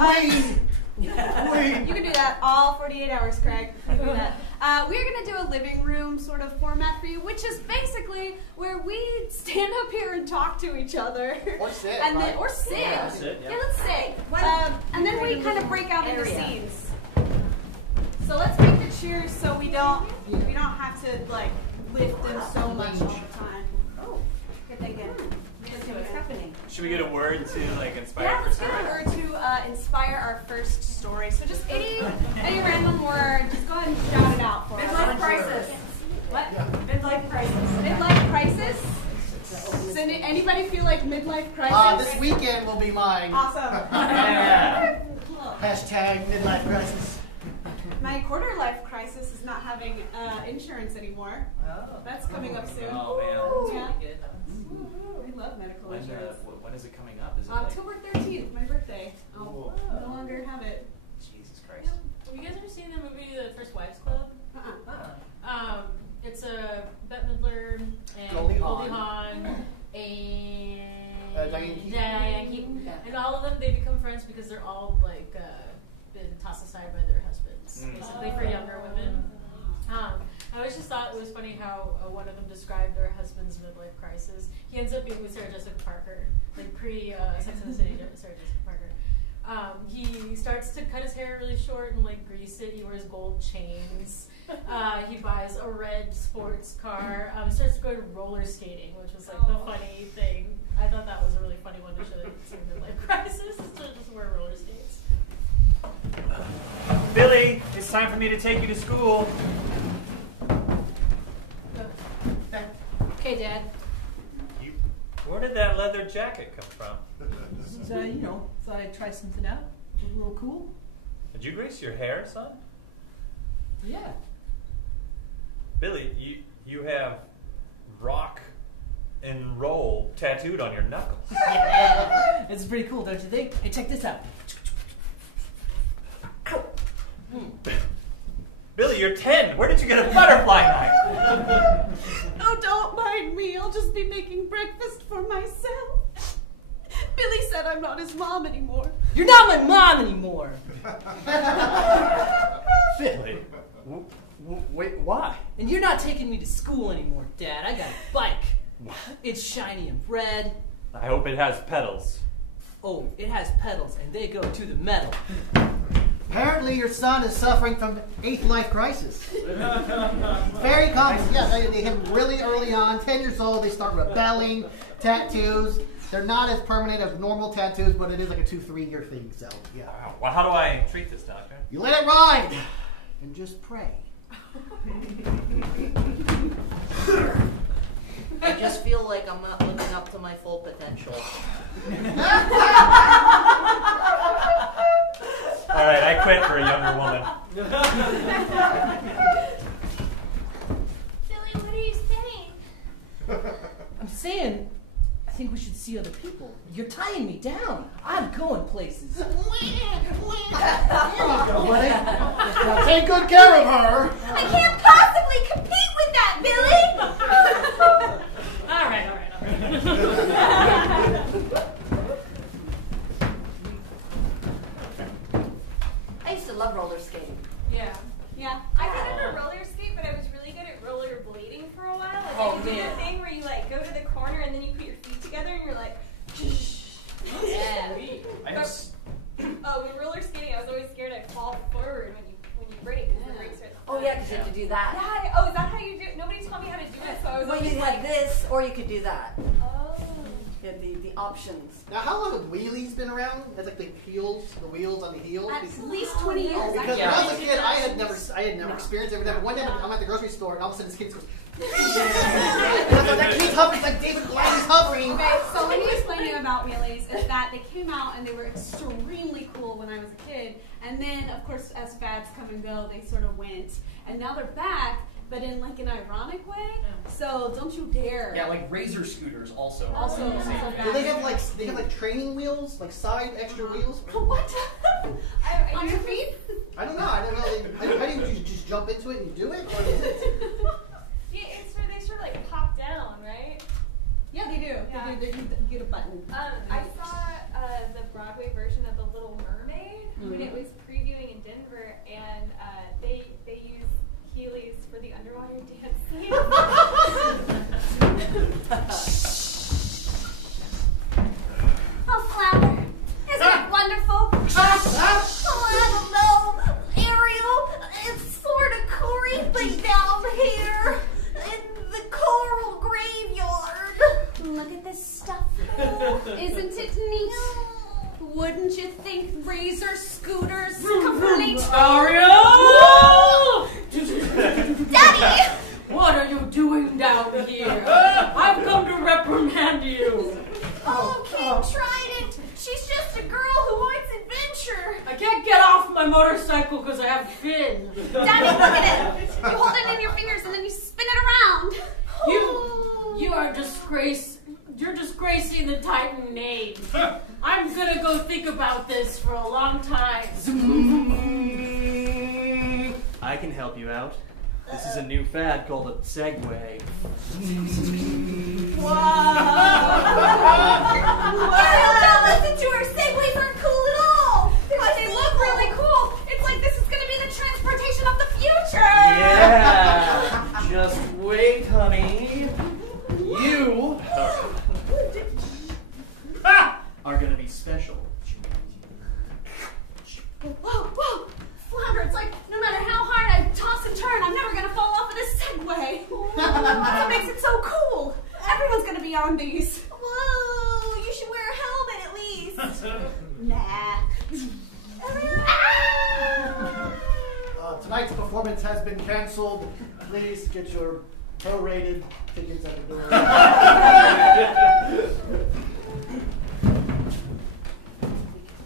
Queen! You can do that all 48 hours, Craig. You can do that. We're going to do a living room sort of format for you, which is basically where we stand up here and talk to each other. Or sit, and right? then, or sit. Yeah, sit, yeah. Let's sit. And then we kind of break out into scenes. So let's make the cheers so we don't have to like lift them so much all the time. Oh, good thinking. What's happening? Should we get a word to like inspire? Yeah, let's get a word to inspire our first story. So just any random word, just go ahead and shout it out for us. Midlife crisis. What? Midlife crisis. Midlife crisis? Does anybody feel like midlife crisis? This weekend will be mine. Awesome. Yeah. Hashtag midlife crisis. My quarter life crisis is not having insurance anymore. Oh. That's coming up soon. Oh man. Yeah. Good. We love medical insurance. When is it coming up? Is it October 13th, my birthday. I'll Whoa. no longer have it. Jesus Christ. Have you guys ever seen the movie The First Wives Club? It's a Bette Midler and Goldie Goldie Hawn. Hawn and Diane Keaton. Diane Keaton. And all of them, they become friends because they're all like been tossed aside by their husbands, basically for younger women. I always just thought it was funny how one of them described their husband's midlife crisis. He ends up being with Sarah Jessica Parker, like pre-Sex and the City Sarah Jessica Parker. He starts to cut his hair really short and like grease it. He wears gold chains. He buys a red sports car. He starts to go to roller skating, which was like the funny thing. I thought that was a really funny one to show that it's a midlife crisis, is to just wear roller skates. Billy, it's time for me to take you to school. Okay, Dad. Where did that leather jacket come from? So, thought I'd try something out. A little cool. Did you grease your hair, son? Yeah. Billy, you have rock and roll tattooed on your knuckles. It's pretty cool, don't you think? Hey, check this out. Ow. Billy, you're 10. Where did you get a butterfly knife? Oh, don't mind me. I'll just be making breakfast for myself. Billy said I'm not his mom anymore. You're not my mom anymore. Billy. Wait, why? And you're not taking me to school anymore, Dad. I got a bike. What? It's shiny and red. I hope it has pedals. Oh, it has pedals, and they go to the metal. Apparently your son is suffering from 8th life crisis. Very common. Yeah, they hit really early on. 10 years old, they start rebelling. Tattoos. They're not as permanent as normal tattoos, but it is like a 2-3 year thing. So, yeah. Wow. Well, how do I treat this, doctor? You let it ride and just pray. I just feel like I'm not living up to my full potential. All right, I quit for a younger woman. Billy, what are you saying? I'm saying, I think we should see other people. You're tying me down. I'm going places. Here you go, buddy. Now take good care of her. I can't possibly compete with that, Billy! All right. I used to love roller skating. Yeah. Yeah. I could never roller skate, but I was really good at roller blading for a while. Like, Oh, I could do the man. thing where you like go to the corner and then you put your feet together and you're like, Yeah. with roller skating, I was always scared I'd fall forward when you brake because the brakes are at the Oh front. yeah, because you have to do that. Yeah. Oh, is that how you do it? Nobody taught me how to do it, so I was Well, always you had this, or you could do that. oh. You had the options. Now, how long have wheelies been around? That's like the wheels on the heels. At least 20 years. Oh, because actually. when I was a kid, I had never experienced everything. But one day, I'm at the grocery store, and all of a sudden, this kid goes. That kid's hovering. It's like David Blaine is hovering. Okay, so let me explain to you about wheelies is that they came out and they were extremely cool when I was a kid. And then, of course, as fads come and go, they sort of went. And now they're back, but in like an ironic way. So don't you dare. Yeah, like razor scooters also. Also, are the same also thing. Do they have like training wheels, like side extra wheels? What? On your feet? I don't know. How do you just jump into it and you do it, or is it? Yeah, they sort of like pop down, right? Yeah, they do. Yeah. They do. You get a button. I saw the Broadway version of The Little Mermaid. Daddy, look at it. You hold it in your fingers and then you spin it around. You are You're disgracing the Titan name. I'm gonna go think about this for a long time. I can help you out. This is a new fad called a Segway. Whoa! Don't listen to her. Segways aren't cool at all. But they look really cool. It's like this is going to be the transportation of the future. Yeah. Just wait, honey. You are gonna be special. Whoa. Flounder, it's like no matter how hard I toss and turn, I'm never going to fall off of this Segway. That's what makes it so cool. Everyone's going to be on these. Whoa, you should wear a helmet at least. Nah. Tonight's performance has been canceled. Please get your prorated tickets at the door.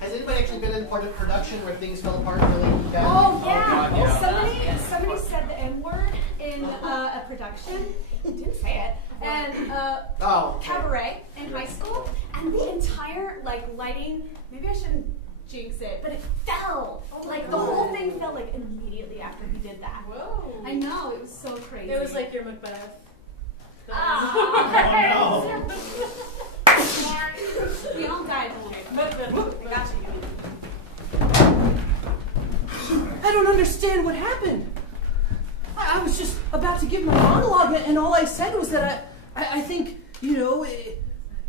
Has anybody actually been in part of production where things fell apart really bad? Oh, yeah. God, yeah. Somebody said the N-word in a production. Didn't say it. And cabaret in high school. And the entire, lighting, maybe I shouldn't jinx it, but it fell. The whole thing fell, immediately after he did that. Whoa. I know, it was so crazy. It was like your Macbeth. We all died. I got you. I don't understand what happened. I was just about to give my monologue, and all I said was that I think,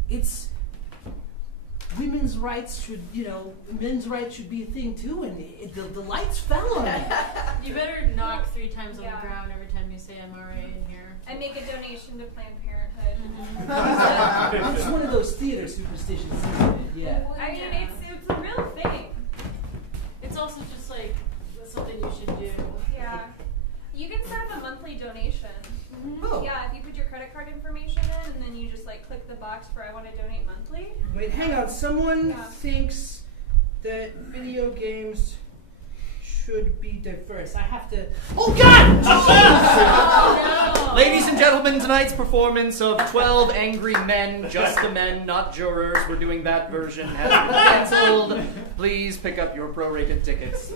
it's women's rights should, men's rights should be a thing too, and the lights fell on me. You better knock 3 times on the ground every time you say MRA in here. And make a donation to Planned Parenthood. It's one of those theater superstitions, isn't it? Yeah. I mean, it's a real thing. It's also just something you should do. Yeah. You can set up a monthly donation. Oh. Yeah, if you put your credit card information in and then you just click the box for I want to donate monthly. Wait, hang on. Someone Yeah. thinks that video games should be diverse. I have to. Oh God! Oh, no. Ladies and gentlemen, tonight's performance of 12 Angry Men, just the men, not jurors. We're doing that version. Has been canceled. Please pick up your prorated tickets.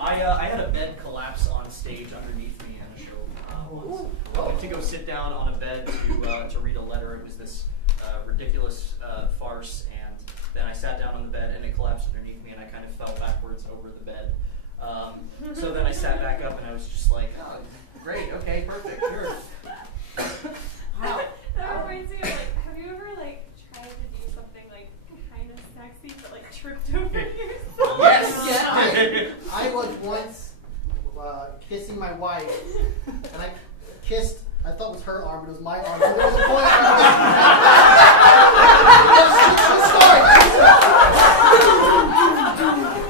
I had a bed collapse on stage underneath me in a show once. I went to go sit down on a bed to read a letter. It was this ridiculous farce, and then I sat down on the bed and it collapsed underneath me, and I kind of fell backwards over the bed. So then I sat back up and I was just like, oh, great, okay, perfect, sure. Wow. That reminds me of have you ever tried to do something kind of sexy but tripped over yourself? Yes! I was once kissing my wife, and I kissed, I thought it was her arm, but it was my arm. So there was a point.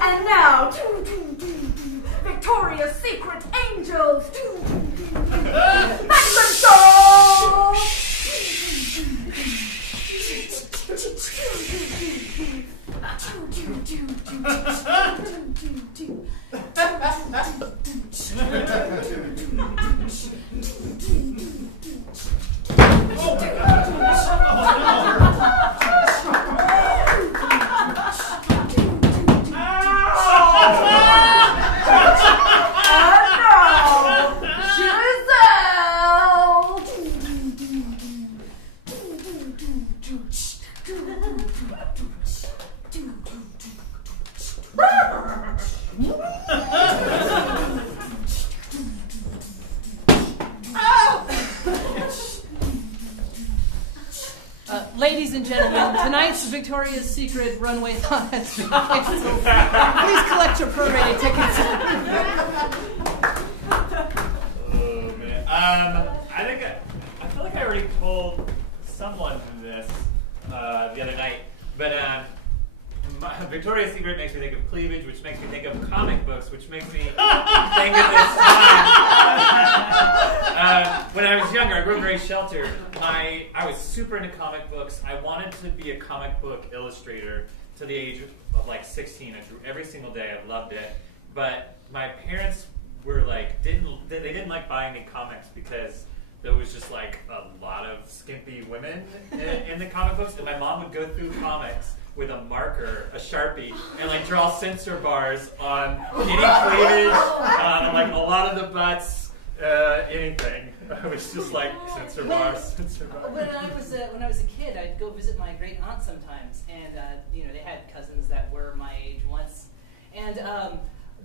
And now, Victoria's Secret Angels. Magnum Show! Ladies and gentlemen, tonight's Victoria's Secret runway thon has been canceled. Please collect your prorated tickets. Oh man. I feel like I already told someone this the other night, but Victoria's Secret makes me think of cleavage, which makes me think of comic books, which makes me think of this time. When I was younger, I grew up very sheltered. I was super into comic books. I wanted to be a comic book illustrator to the age of like 16. I drew every single day. I loved it. But my parents were like, they didn't like buying me comics because there was just like a lot of skimpy women in the comic books. And my mom would go through comics with a marker, a Sharpie, and like draw censor bars on any cleavage, like a lot of the butts, anything. It was just like censor bars. When I was a kid, I'd go visit my great aunt sometimes, and they had cousins that were my age once, and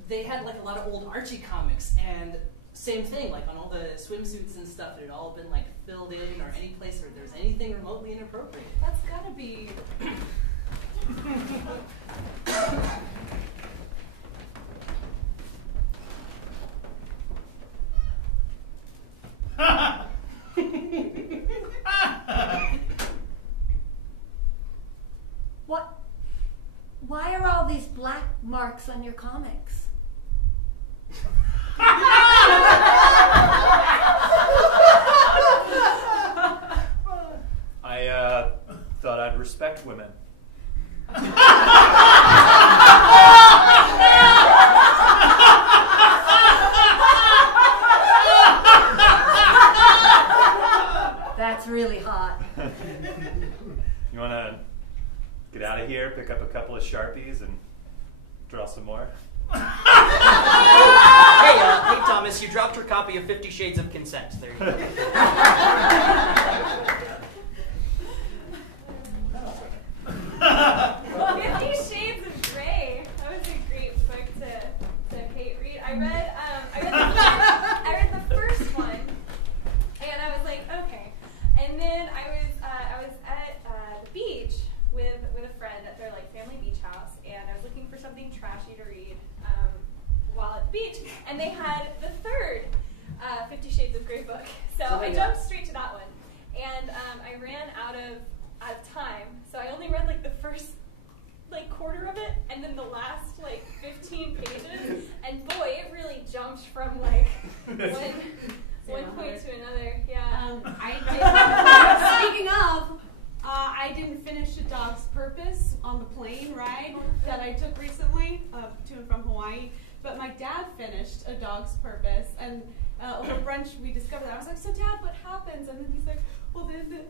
they had like a lot of old Archie comics, and same thing, like on all the swimsuits and stuff, it had all been like filled in, or any place where there's anything remotely inappropriate. That's gotta be. What? Why are all these black marks on your comics? I thought I'd respect women. That's really hot. You want to get out of here, pick up a couple of Sharpies, and draw some more? Hey, Thomas, you dropped your copy of 50 Shades of Consent. There you go. 50 Shades of Grey. That was a great book to hate read. I read the first one, and I was like, okay. And then I was at the beach with a friend at their like family beach house, and I was looking for something trashy to read while at the beach, and they had the third 50 Shades of Grey book. So I jumped straight to that one, and I ran out of time, so I only read like the first like quarter of it, and then the last like 15 pages, and boy, it really jumped from like one point to another. Yeah. Speaking of, I didn't finish A Dog's Purpose on the plane ride that I took recently to and from Hawaii, but my dad finished A Dog's Purpose, and over brunch we discovered that. I was like, so Dad, what happens? And then he's like, well then the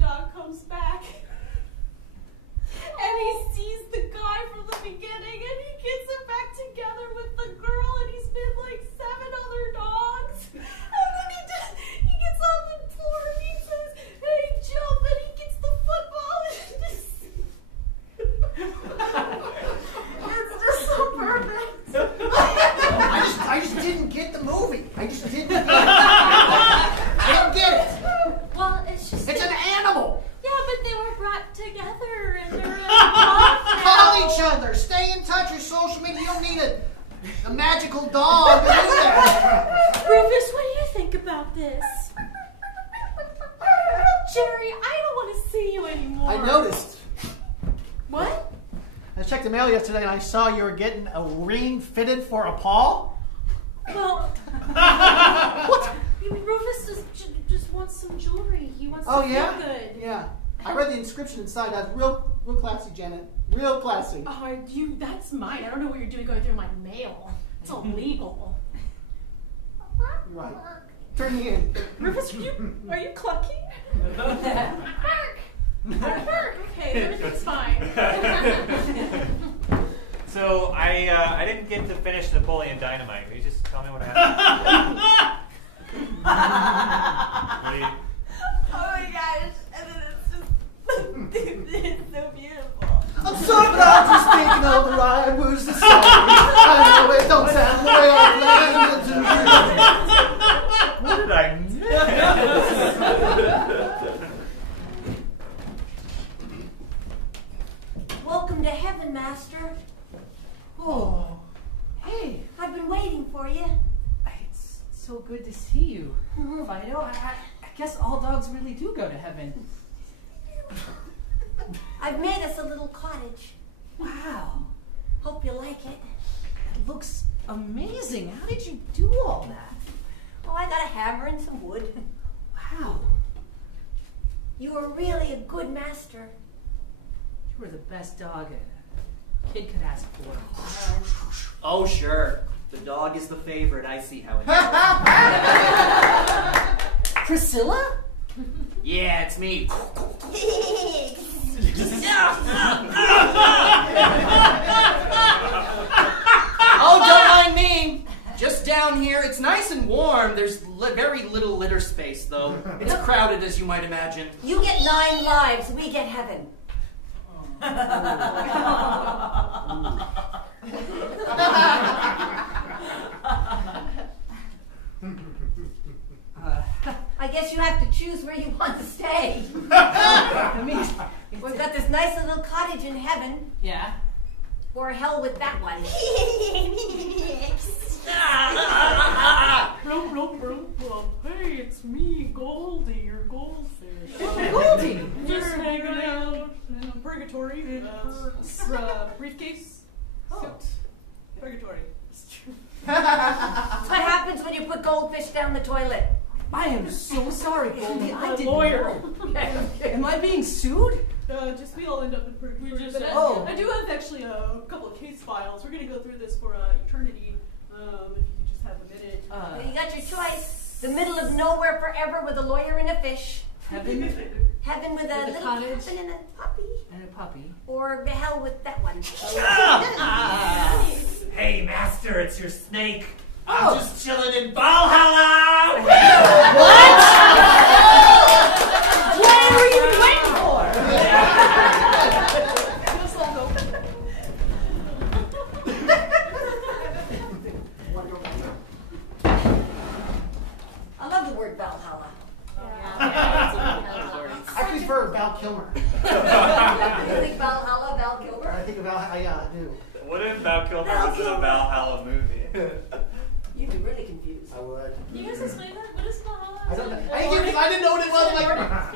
dog comes back. And he sees the guy from the beginning, and he gets him back together with the girl, and he's been like 7 other dogs. And then he gets on the floor and he says, hey, jump, and he gets the football, and it's just so perfect. I just didn't get the movie. I just didn't get it. I don't get it. Well, it's just... It's an animal. Yeah, but they were brought together and they're involved now. Call each other. Stay in touch with social media. You don't need a magical dog to do that. Rufus, what do you think about this? Jerry, I don't want to see you anymore. I noticed. What? I checked the mail yesterday and I saw you were getting a ring fitted for a paw. Well, What? Rufus just wants some jewelry. He wants to Oh, feel yeah? good. Yeah. I read the inscription inside. That's real classy, Janet. Real classy. Oh, that's mine. I don't know what you're doing going through my mail. It's illegal. Right. Turn me in. Rufus, are you clucking? Okay, everything's fine. So I didn't get to finish Napoleon Dynamite. Will you just tell me what happened? Oh my gosh. And then it's just, it's so beautiful. I'm so glad you're speaking of the right words to say. I know it don't sound the way I planned it to. What did I miss? Welcome to heaven, Master. Oh, hey, I've been waiting for you. it's so good to see you, Fido. I guess all dogs really do go to heaven. I've made us a little cottage. Wow, Hope you like it. it looks amazing. How did you do all that? Oh, I got a hammer and some wood. Wow, You were really a good master. You were the best dog a kid could ask for. Oh, sure. The dog is the favorite. I see how it is. Priscilla? Yeah, it's me. Oh, don't mind me. Just down here. It's nice and warm. There's very little litter space, though. It's crowded, as you might imagine. You get 9 lives, we get heaven. I guess you have to choose where you want to stay. I mean, We've got this nice little cottage in heaven, yeah. or hell with that one. Hey, it's me, Goldie, your goldfish. Goldie! Just hanging out. Purgatory. Briefcase. Suit. Purgatory. That's what happens when you put goldfish down the toilet. I am so sorry, Goldie. I didn't Lawyer. know. Am I being sued? Just we all end up in purgatory. We just- But oh. I do have actually a couple of case files. We're going to go through this for eternity. If you could just have a minute. Well, you got your choice. The middle of nowhere forever with a lawyer and a fish. Heaven Heaven with a little cottage. cabin and a puppy. and a puppy. Or hell with that one. Hey, master, it's your snake. Oh. I'm just chilling in Valhalla. What were you waiting for? I love the word Valhalla. I prefer Val Kilmer. You think Valhalla, Val Kilmer? I think about yeah, I do. What if Val Kilmer was in a Valhalla movie? You'd be really confused. I would. Can you guys explain that? What is Valhalla? I don't know. I didn't know what it was. Like,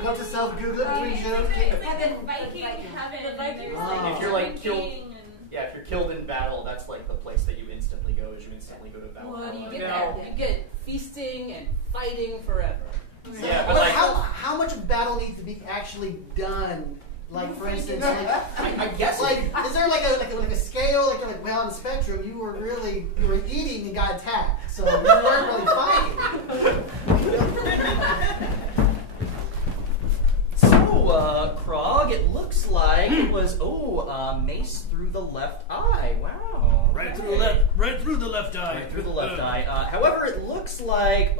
not to Google it between jokes. Heaven, Viking heaven. The Vikings, Oh. like, If you're like killed, drinking and- yeah, if you're killed in battle, that's like the place that you instantly go. Is you instantly go to Valhalla. What do you get Yeah. there? You get feasting and fighting forever. Yeah, but But like, how much of battle needs to be actually done? Like, for instance, like, I guess like, is there like a scale? Like, you're like, well, on the spectrum, you were eating and got attacked, so you weren't really fighting. So, Krog, it looks like it was mace through the left eye. Wow. Right through the left eye. Right through the left eye. However, it looks like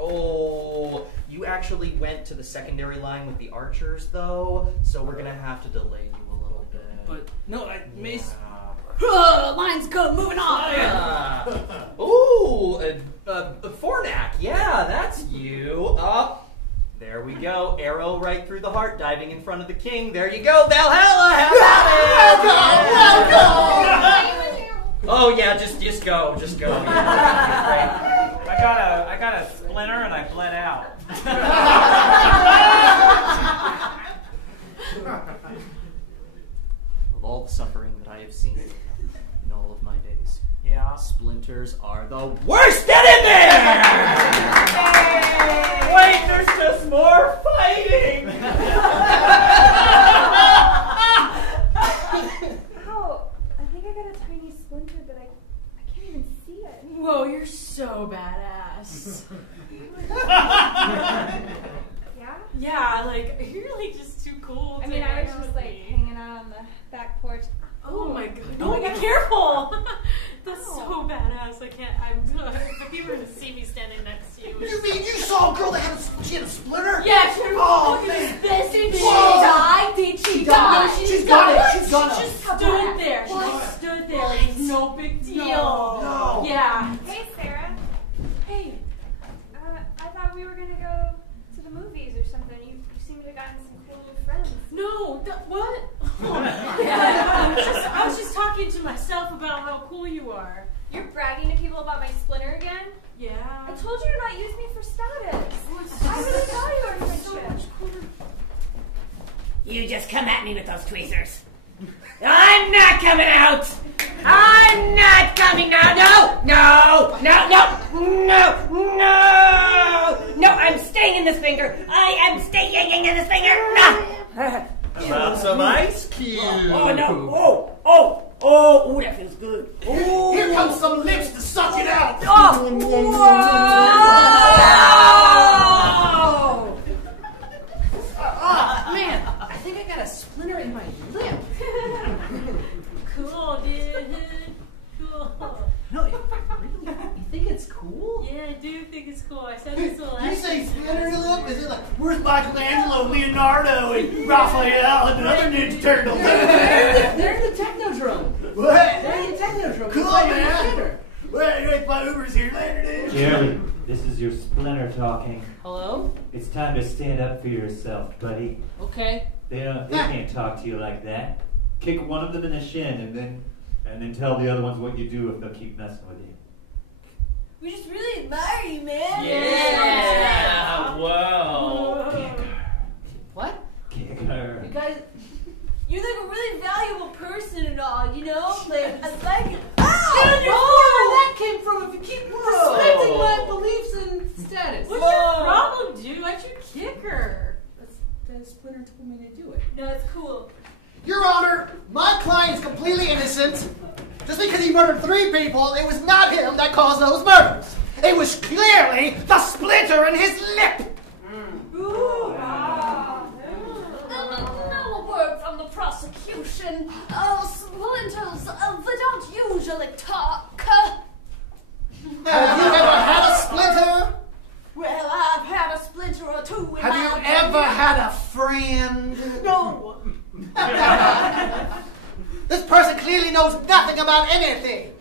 you actually went to the secondary line with the archers, though. So we're gonna have to delay you a little bit. But no, Mace. Lines go, moving on. Fornak. Yeah, that's you. There we go. Arrow right through the heart, diving in front of the king. There you go, Valhalla. Have at it. Oh yeah, just go. Just go. Yeah, I got a splinter and I bled out. Of all the suffering that I have seen in all of my days, Yeah. splinters are the worst. Get in there! Wait, there's just more fighting. Ow! I think I got a tiny splinter, but I can't even see it. Whoa, you're so badass. Yeah? Yeah, like, you're like just too cool. I to mean, I hang was out just with like me. hanging out on the back porch. Oh my god. Oh No, my be God. careful. That's Ow. so badass. I can't. If you were to see me standing next to you. You mean you saw a girl that had a splinter? Yeah, she Oh, look at man. this. Did she Whoa. die? Did she die? No, She's got it. She's got She it. just stood there. She just stood there. It was no big deal. No. Yeah. Hey, Sarah. Hey. I thought we were gonna go to the movies or something. You seem to have gotten some cool new friends. No. What? I was just talking to myself about how cool you are. You're bragging to people about my splinter again? Yeah. I told you to not use me for status. I really value our friendship. You just come at me with those tweezers. I'm not coming out! I'm not coming out! No! No, I'm staying in this finger! I am staying in this finger! About some ice cute. Oh, no. Oh, that feels good. Oh. Here comes some lips to suck it out. Oh, Man, I think I got a splinter in my lip. Cool, dude. Cool. No, you think it's cool? Yeah, I do think it's cool. I said this little. You say splinter lip? Is it like, where's Michelangelo, Leonardo, and Raphael, and the other Ninja Turtles? They're in the Technodrome. What? They're in the Technodrome. Cool, man. Well, you my Uber's here later, dude. Jerry, this is your splinter talking. Hello? It's time to stand up for yourself, buddy. Okay. They can't talk to you like that. Kick one of them in the shin and then tell the other ones what you do if they'll keep messing with you. We just really admire you, man. Yeah. Whoa. What? Kick her. You guys, you're like a really valuable person and all, you know? Like, I like it. Oh, where that came from if you keep respecting my beliefs and status. What's your problem, dude? Why'd you kick her? That Splinter told me to do it. No, it's cool. Your Honor, my client's completely innocent. Just because he murdered 3 people, it was not him that caused those murders. It was clearly the splinter in his lip. Ooh. No word from the prosecution. Splinters, they don't usually talk. Have you ever had a splinter? Well, I've had a splinter or two in Have my you life. ever had a friend? No. This person clearly knows nothing about anything.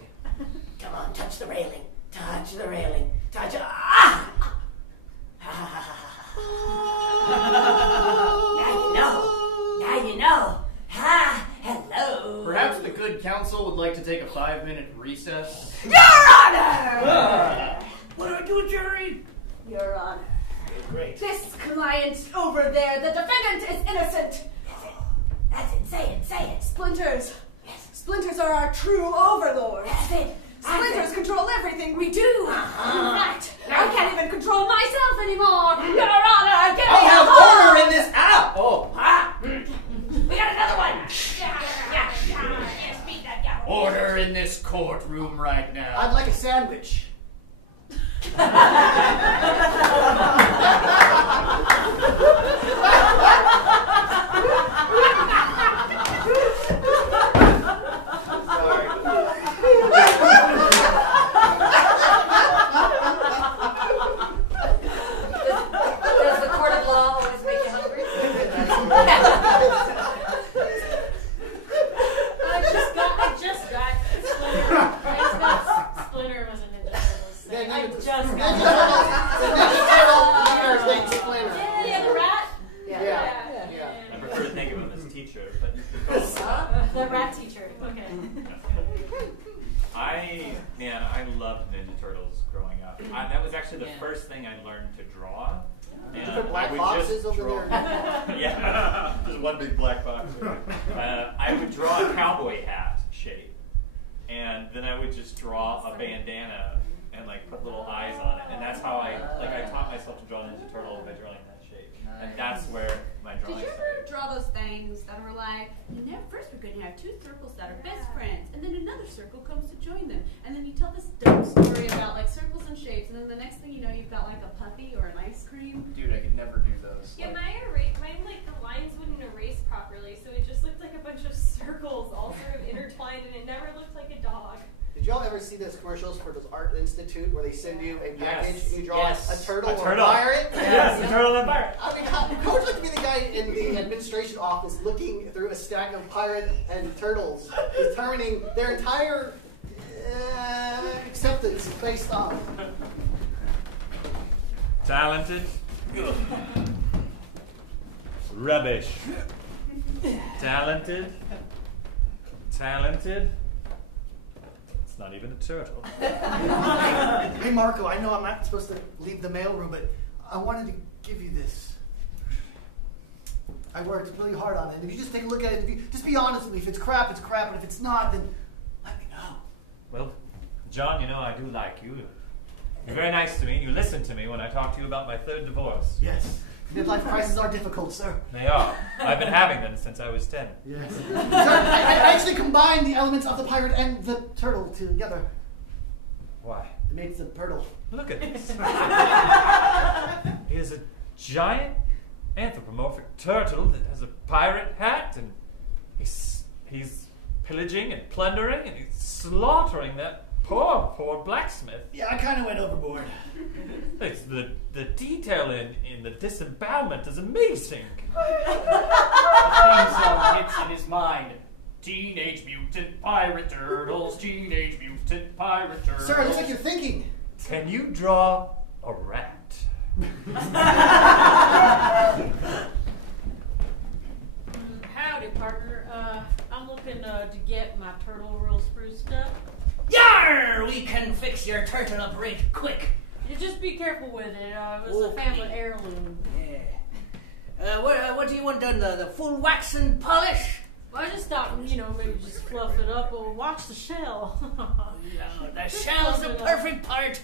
Come on, touch the railing. Touch the railing. Touch it. Ah! Now you know. Ha! Hello. Perhaps the good counsel would like to take a 5-minute recess. Your Honor! What do I do, Jerry? Your Honor. Great. This client over there, the defendant is innocent. That's it. Say it. Splinters. Yes. Splinters are our true overlords. That's it. Splinters control everything we do. In fact, I can't even control myself anymore. Your Honor, get me I'll have a order in this. Ow! Oh. Ah! We got another one. Yes, beat that guy. Order in this courtroom right now. I'd like a sandwich. Does the court of law always make you hungry? I just got Splinter was a Ninja Turtles thing. I just got Yeah, the rat. I prefer to think of him as teacher, but you can call him the rat teacher. Okay. I loved Ninja Turtles growing up. That was actually the first thing I learned to draw. And Different black I would boxes just over draw, there. Yeah, just one big black box. I would draw a cowboy hat shape, and then I would just draw a bandana and like put little eyes on it, and that's how I taught myself to draw Ninja Turtle by drawing that shape, and that's where my drawing Did you started. ever draw those things that were like, first we're going to have 2 circles that are best friends, and then another circle comes to join them, and then you tell this dumb story about like circles and shapes, and then the next thing you know, you've got like a puppy or an ice cream. Dude, I could never do those. Yeah, mine like the lines wouldn't erase properly, so it just looked like a bunch of circles all sort of intertwined, and it never looked like a dog. Did y'all ever see those commercials for those Art Institute where they send you a package Yes. and you draw a turtle or a turtle. pirate? Yes, the turtle and pirate. I mean, how would you like to be the guy in the administration office looking through a stack of pirate and turtles, determining their entire acceptance based on? Talented. Rubbish. Talented. It's not even a turtle. Hey Marco, I know I'm not supposed to leave the mailroom, but I wanted to give you this. I worked really hard on it. If you just take a look at it, if you just be honest with me. If it's crap, it's crap. But if it's not, then let me know. Well, John, I do like you. You're very nice to me. You listen to me when I talk to you about my 3rd divorce. Yes. Midlife crises are difficult, sir. They are. I've been having them since I was 10. Yes. Sir, I actually combined the elements of the pirate and the turtle together. Why? It makes a turtle. Look at this. He is a giant anthropomorphic turtle that has a pirate hat, and he's pillaging and plundering, and he's slaughtering that poor blacksmith. Yeah, I kind of went overboard. It's the detail in the disembowelment is amazing. The theme song hits in his mind. Teenage Mutant Pirate Turtles, Teenage Mutant Pirate Turtles. Sir, it looks like you're thinking. Can you draw a rat? Howdy, partner. I'm looking to get my turtle real spruced up. Yar! We can fix your turtle up right quick. You just be careful with it. It was a family heirloom. Yeah. What do you want done? The full wax and polish? Well, I just thought, maybe just fluff it up or watch the shell. No, the shell's the perfect part.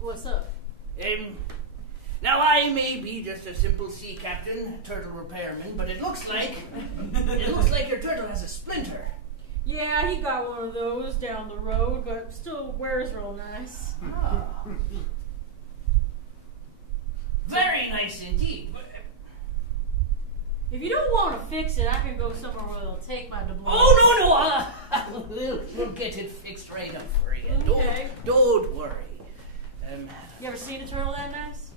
What's up? Now I may be just a simple sea captain, turtle repairman, but it looks like your turtle has a splinter. Yeah, he got one of those down the road, but still wears real nice. Ah. Very nice indeed. If you don't want to fix it, I can go somewhere where they'll take my doubloon. Oh, no. We'll get it fixed right up for you. Okay. Don't worry. You ever seen a turtle that nice?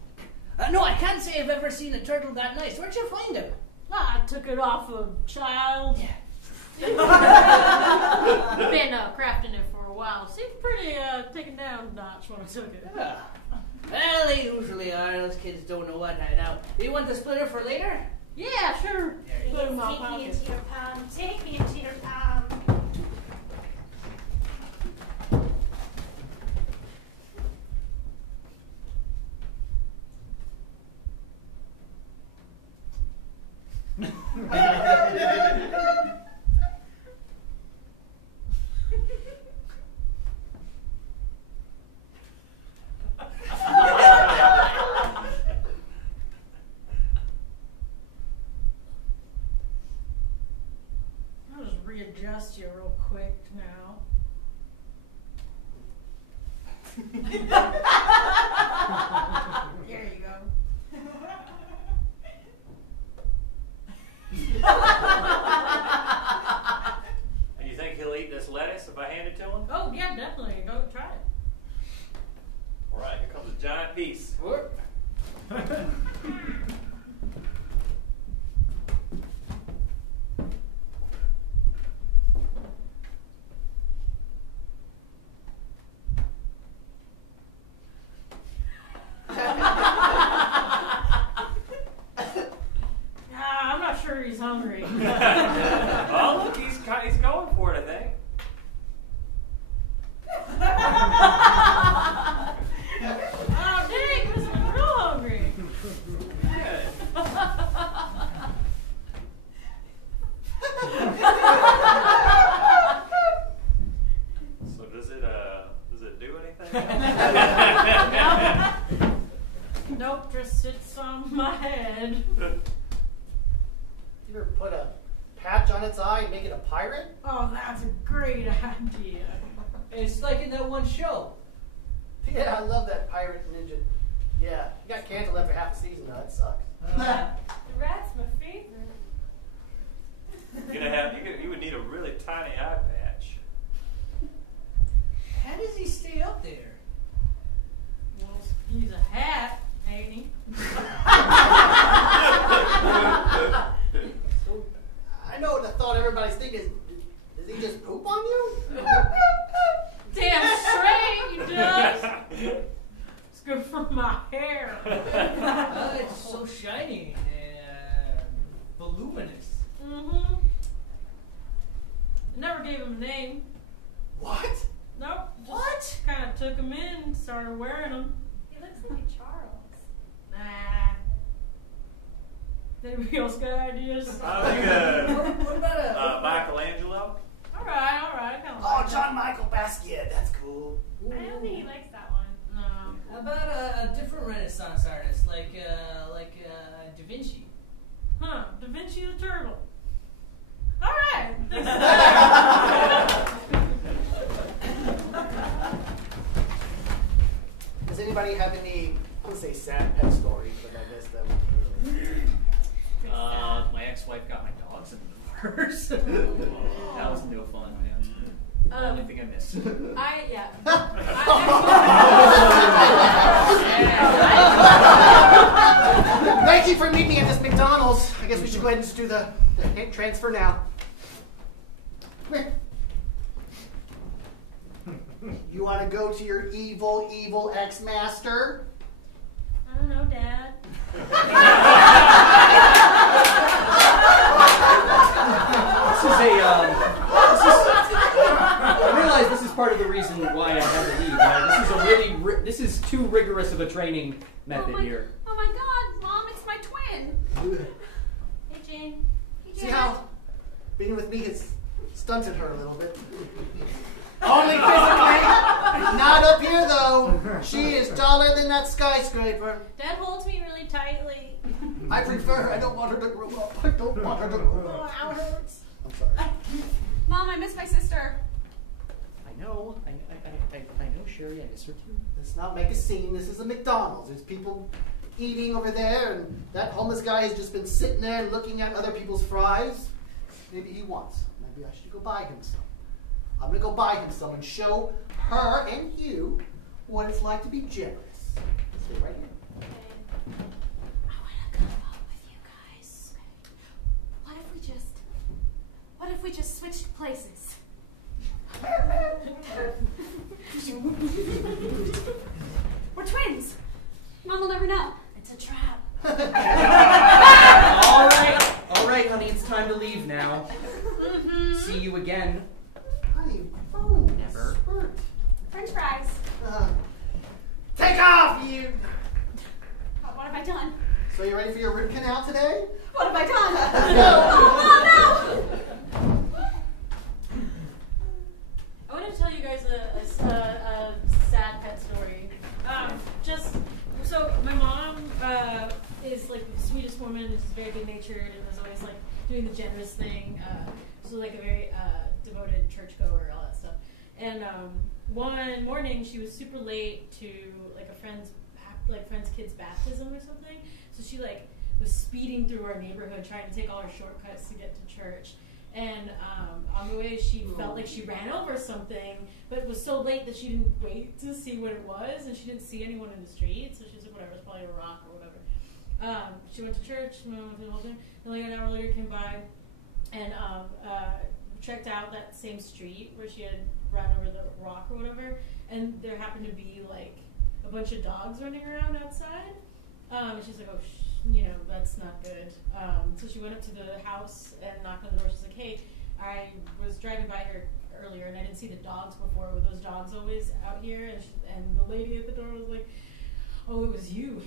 No, I can't say I've ever seen a turtle that nice. Where'd you find him? I took it off a child. Yeah. I've been crafting it for a while. Seemed pretty taken down a notch when I took it. Yeah. Well, they usually are. Those kids don't know what hideout. Do you want the splitter for later? Yeah, sure. Put it in my Take me pocket. into your palm. Take me into your palm. I'll just readjust you real quick now. There you go. And you think he'll eat this lettuce if I hand it to him? Oh, yeah, definitely. Go try it. All right, here comes a giant piece. I'm not sure he's hungry. Oh, look, he's going for it, I think. Oh, dang, he was real hungry. Good. So does it do anything? Nope, just sits on my head. You ever put a patch on its eye and make it a pirate? Oh, that's a great idea. It's like in that one show. Yeah, I love that pirate ninja. Yeah, you got canceled after half a season though. That sucks. The rat's my favorite. You would need a really tiny eye patch. How does he stay up there? Well, he's a hat, ain't he? So, I know what the thought everybody's thinking is, does he just poop on you? Damn straight he does. It's good for my hair. It's so shiny and voluminous. Mm-hmm. Never gave him a name. What? Nope. What? Kind of took him in and started wearing them. He looks like a Charles. Nah. Anybody else got ideas? I think What about Michelangelo. All right. Kind of Oh, John Michael Basquiat. That's cool. I don't think he likes that one. No. How about a different Renaissance Only thing I missed. Thank you for meeting me at this McDonald's. I guess we should go ahead and just do the transfer now. Come here. You want to go to your evil ex-master? I don't know, Dad. I realize this is part of the reason why I had to leave. Right? This is too rigorous of a training method here. Oh my God, Mom, it's my twin. Hey, Jane. See how being with me has stunted her a little bit? Only physically. Not up here, though. She is taller than that skyscraper. Dad holds me really tightly. I prefer. I don't want her to grow up. I don't want her to grow up. Oh, ow, hurts. I'm sorry. Mom, I miss my sister. I know, Sherry. I miss her too. Let's not make a scene. This is a McDonald's. There's people eating over there, and that homeless guy has just been sitting there looking at other people's fries. Maybe he wants. Maybe I should go buy him some. I'm going to go buy him some and show her and you what it's like to be generous. Stay right here. I want to come up with you guys. What if we just switched places? We're twins. Mom will never know. It's a trap. All right, honey. It's time to leave now. See you again. Honey, phone. Never. Spurt. French fries. Take off, you! What have I done? So you ready for your root canal today? What have I done? No. Oh, I want to tell you guys a sad pet story. So my mom is like the sweetest woman. She's very good natured and is always like doing the generous thing. So like a very devoted churchgoer, all that stuff. And one morning she was super late to like a friend's kid's baptism or something. So she like was speeding through our neighborhood trying to take all her shortcuts to get to church. And on the way, she felt like she ran over something, but it was so late that she didn't wait to see what it was, and she didn't see anyone in the street, so she was like, whatever, it's probably a rock or whatever. She went to church, and like an hour later came by, and checked out that same street where she had run over the rock or whatever, and there happened to be like a bunch of dogs running around outside. And she's like, oh, that's not good. So she went up to the house and knocked on the door. She's like, hey, I was driving by here earlier and I didn't see the dogs before. Were those dogs always out here? And the lady at the door was like, oh, it was you.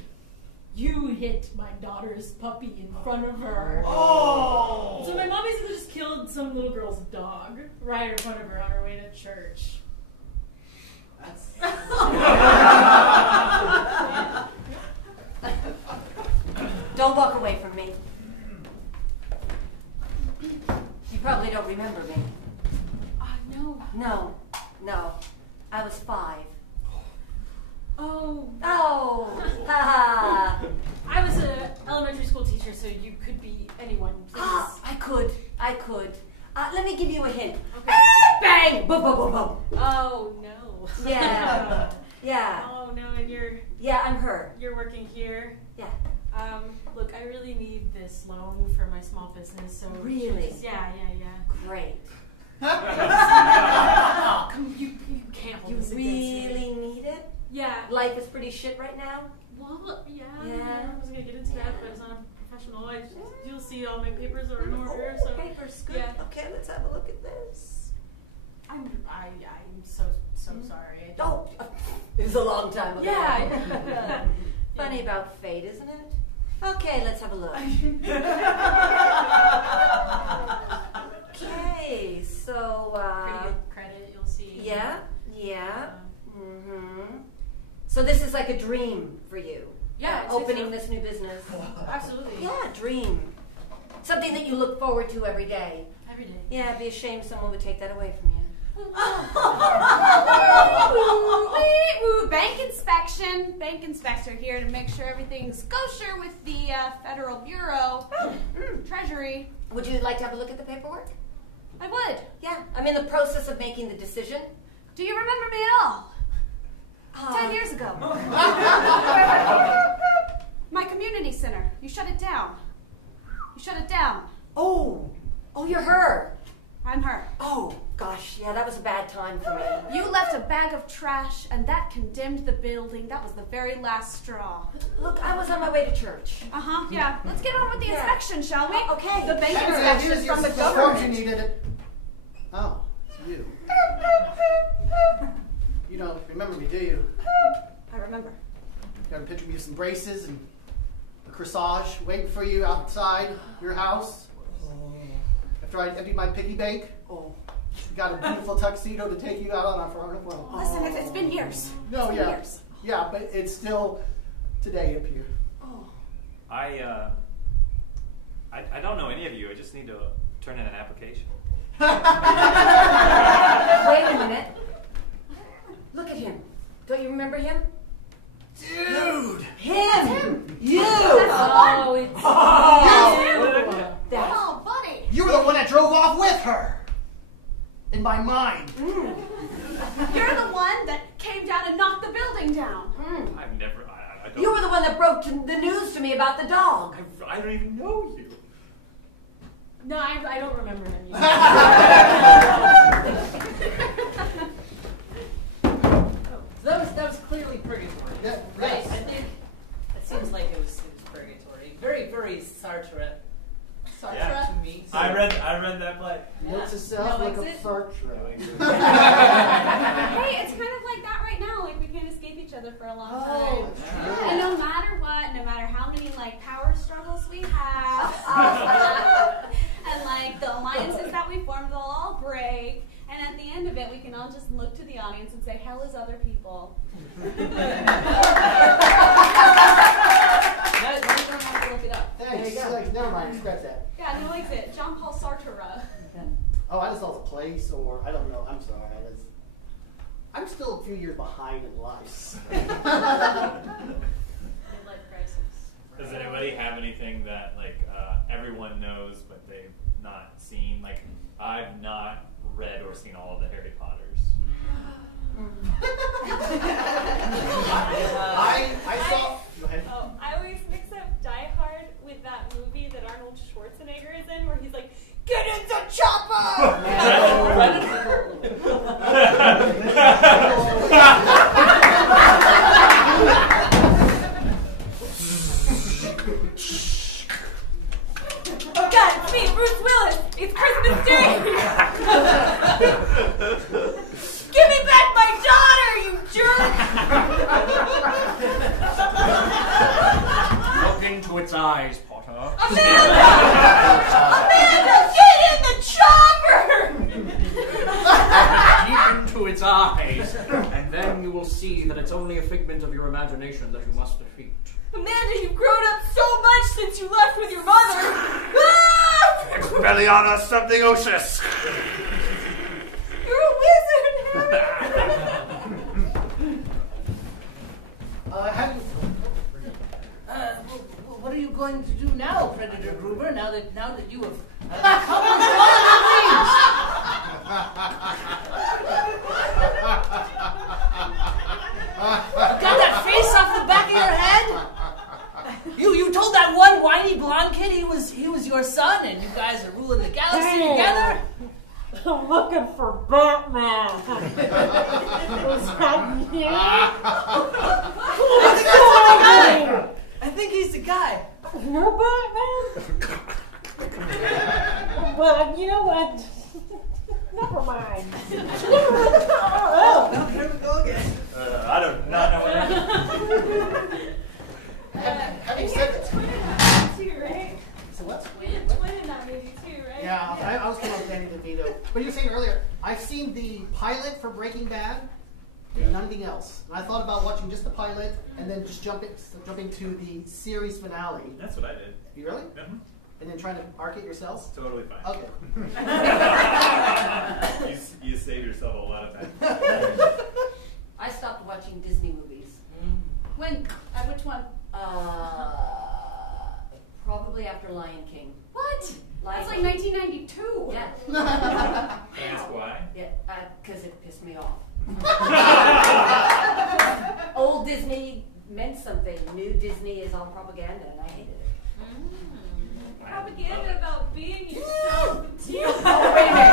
You hit my daughter's puppy in front of her. Oh! So my mom basically just killed some little girl's dog right in front of her on her way to church. Don't walk away from me. You probably don't remember me. no. No. I was 5. Oh. Ha. I was an elementary school teacher, so you could be anyone. I could. Let me give you a hint. Okay. Bang! Boom, boom, boom, boom. Oh, no. Yeah. Yeah. Oh, no, and Yeah, I'm her. you're working here. Yeah. Look, I really need this loan for my small business, so... Really? Yeah. Great. You can't hold You this against me. really need it? Yeah. Life is pretty shit right now? Well, yeah. Yeah. I wasn't going to get into that, but it's not a professional. You'll see all my papers are in order, so... Papers, good. Yeah. Okay, let's have a look at this. I'm so sorry. Oh, it was a long time ago. Yeah. Funny about fate, isn't it? Okay, let's have a look. Okay, so Pretty good credit, you'll see. Yeah. So this is like a dream for you. Yeah, it's opening this new business. Absolutely. Yeah, dream. Something that you look forward to every day. Every day. Yeah, it'd be a shame if someone would take that away from you. Bank inspector here to make sure everything's kosher with the Federal Bureau, Treasury. Would you like to have a look at the paperwork? I would. Yeah, I'm in the process of making the decision. Do you remember me at all? 10 years ago. My community center. You shut it down. Oh, you're her. I'm her. Oh, gosh, yeah, that was a bad time for me. You left a bag of trash, and that condemned the building. That was the very last straw. Look, I was on my way to church. Yeah. Let's get on with the inspection, shall we? Okay. The bank Here's inspection your from the report government. you needed. Oh, it's you. You don't remember me, do you? I remember. Got a picture of you with some braces and a corsage waiting for you outside your house. After I emptied my piggy bank. Got a beautiful tuxedo to take you out on our front. Listen, it's been years. No, It's been yeah. years. Yeah, but it's still today up here. I don't know any of you. I just need to turn in an application. Wait a minute. Look at him. Don't you remember him? Dude! Him! You! Oh, it's That's Oh, buddy. You were the one that drove off with her. In my mind. You're the one that came down and knocked the building down. I've never. I don't. You were the one that broke the news to me about the dog. I don't even know you. No, I don't remember him. That was clearly purgatory, Yeah, right? yes. I think it seems like it was purgatory. Very, very Sartre. Yeah. To me. So. I read that play. Notes to self No like a exit? fart No trail. exit. Hey, it's kind of like that right now. Like we can't escape each other for a long time. true. And no matter what, no matter how many like power struggles we have, and like the alliances that we formed, they'll all break. And at the end of it, we can all just look to the audience and say, "Hell is other people." Now you don't have to look it up. Thanks. Like, never mind, scratch that. Yeah, no exit. Jean Paul Sartre. Oh, I just thought it was a place, or I don't know. I'm sorry. I'm still a few years behind in life. Midlife crisis. Does anybody have anything that like everyone knows but they've not seen? Like I've not read or seen all of the Harry Potters. I saw. Go ahead. Oh, I always mix up Die Hard with that movie that Arnold Schwarzenegger is in, where he's like, "Get in the chopper!" Oh God, it's me, Bruce Willis. It's Christmas Day. Give me back my daughter, you jerk! Look into its eyes, Potter. Amanda, get in the chopper! Deep into its eyes, and then you will see that it's only a figment of your imagination that you must defeat. Amanda, you've grown up so much since you left with your mother. Expelliarmus something-ocious. You're a wizard, Harry. What are you going to do now, Predator Gruber? Now that you have accomplished all of your dreams? You got that face off the back of your head? You told that one whiny blonde kid he was your son, and you guys are ruling the galaxy together. I'm looking for Batman. Was that you? I think he's the guy. You're Batman? Well, you know what? Never mind. Oh, no, here we go again. I do not know what happened. Having said that, Twin in that movie too, right? so what? Twin in that movie too, right? Yeah, I was talking about Danny DeVito. But you were saying earlier, I've seen the pilot for Breaking Bad and nothing else. And I thought about watching just the pilot and then just jumping to the series finale. That's what I did. You really? Mm-hmm. And then trying to arc it yourselves? Totally fine. Okay. You save yourself a lot of time. I stopped watching Disney movies. When? Which one? Probably after Lion King. What? Lion That's like King. 1992. Yeah. Ask why. Old Disney meant something. New Disney is all propaganda, and I hated it. Propaganda about being yourself. Oh, wait a minute.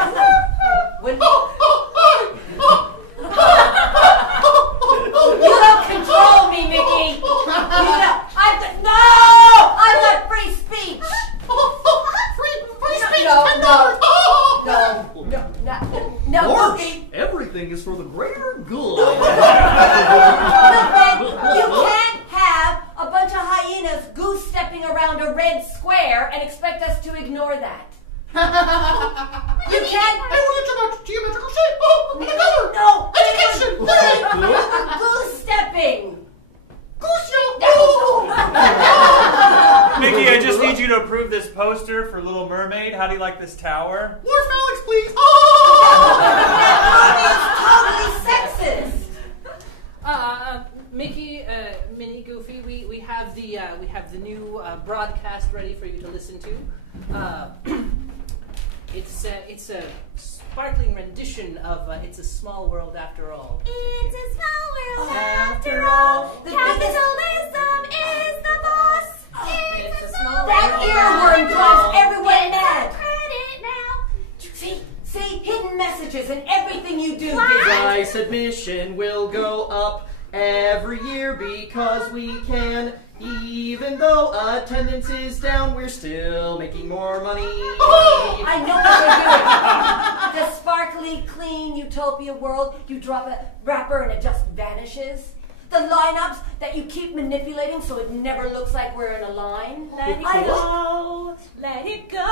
You don't control me, Mickey. I've got free speech. Free speech. No, March, Mickey. everything is for the greater good. Look, man, you can't have a bunch of hyenas goose-stepping around a red square and expect us to ignore that. You can't. I want to about geometrical shape. Oh, and another. No. Education. Goose-stepping. Goose, yo. Mickey, I just need you to approve this poster for Little Mermaid. How do you like this tower? More phallics, please. That movie is totally sexist. Mickey, Minnie, Goofy, we have the new broadcast ready for you to listen to. It's a sparkling rendition of "It's a Small World After All." It's a small world after all. Capitalism is the boss. It's a small That earworm drives everyone mad. credit now. See, hidden messages in everything you do. Price admission will go up every year because we can. Even though attendance is down, we're still making more money. I know what you're doing. The sparkly, clean utopia world, you drop a wrapper and it just vanishes. The lineups that you keep manipulating so it never looks like we're in a line. Let it go. Let it go.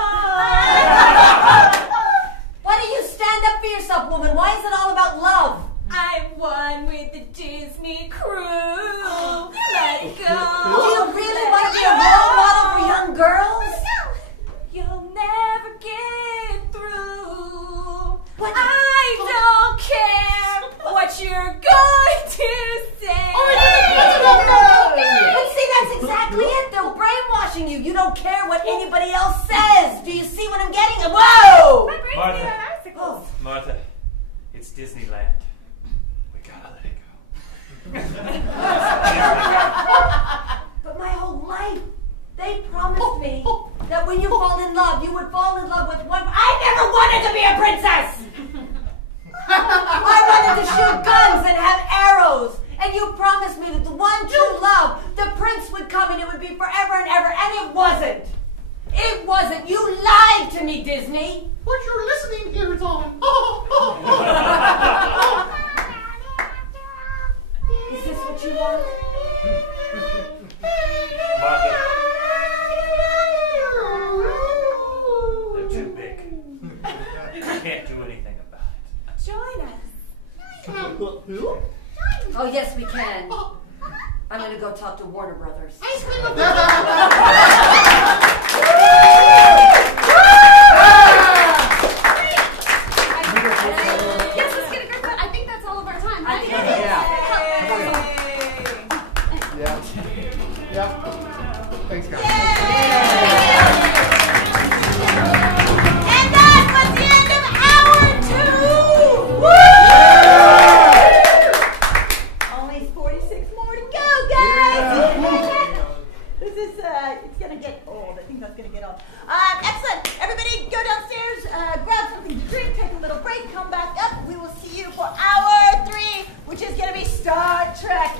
Why don't you stand up for yourself, woman? Why is it all about love? I'm one with the Disney crew. Let it go. Do you really want to be a role model for young girls? You'll never get through. I don't care what you're going to say. But see, that's exactly it. They're brainwashing you. You don't care what anybody else says. Do you see what I'm getting? Whoa! Martha, it's Disneyland. We gotta let it go. But my whole life, they promised me that when you fall in love, you would fall in love with one. I never wanted to be a princess! I wanted to shoot guns and have arrows. And you promised me that the one true love, the prince would come and it would be forever and ever. And it wasn't. It wasn't. You lied to me, Disney. What you're listening here is on. Is this what you want? Martha, they're too big. You can't do anything about it. Join us. Oh, yes, we can. I'm going to go talk to Warner Brothers. Ice cream. Yes, let's get a group. I think that's all of our time. Right? Yeah. Thanks, guys. And that was the end of hour 2. Only 46 more to go, guys. This is, it's going to get old. I think that's going to get old. Excellent. Everybody go downstairs, grab something to drink, take a little break, come back up. We will see you for hour 3, which is going to be Star Trek.